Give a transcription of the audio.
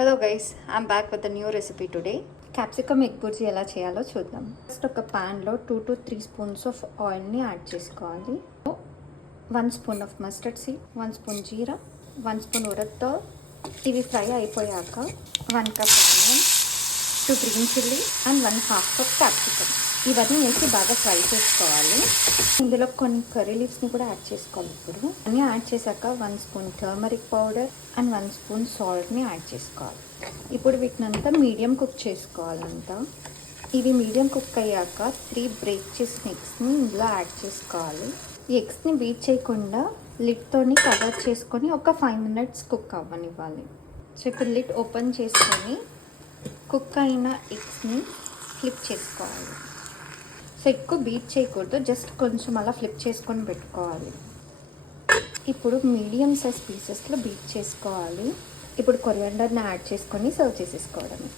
Hello guys, I'm back with new recipe today. Capsicum egg bhurji ఎలా చేయాలో చూద్దాం. First ఒక ప్యాన్లో 2 to 3 స్పూన్స్ ఆఫ్ ఆయిల్ని యాడ్ చేసుకోవాలి. 1 spoon of mustard seed, 1 spoon jeera, 1 spoon urad dal. ఇవి ఫ్రై అయిపోయాక 1 cup onion, 2 green chilli and 1/2 cup capsicum ఇవన్నీ వేసి బాగా ఫ్రై చేసుకోవాలి. ఇందులో కొన్ని కర్రీ లీవ్స్ని కూడా యాడ్ చేసుకోవాలి. ఇప్పుడు అన్నీ యాడ్ చేశాక 1 spoon turmeric powder and 1 spoon సాల్ట్ని యాడ్ చేసుకోవాలి. ఇప్పుడు వీటినంతా మీడియం కుక్ చేసుకోవాలంతా. ఇవి మీడియం కుక్ అయ్యాక 3 బ్రేక్ చేసిన ఎగ్స్ని ఇందులో యాడ్ చేసుకోవాలి. ఈ ఎగ్స్ని బీట్ చేయకుండా లిడ్తోని కవర్ చేసుకొని ఒక 5 minutes కుక్ అవ్వనివ్వాలి. సో ఇప్పుడు లిడ్ ఓపెన్ చేసుకొని కుక్ అయిన ఎగ్స్ని ఫ్లిప్ చేసుకోవాలి. సో ఎక్కువ బీట్ చేయకూడదు, జస్ట్ కొంచెం అలా ఫ్లిప్ చేసుకొని పెట్టుకోవాలి. ఇప్పుడు మీడియం సైజ్ పీసెస్లో బీట్ చేసుకోవాలి. ఇప్పుడు కొరియాండర్ని యాడ్ చేసుకొని సర్వ్ చేసేసుకోవడమే.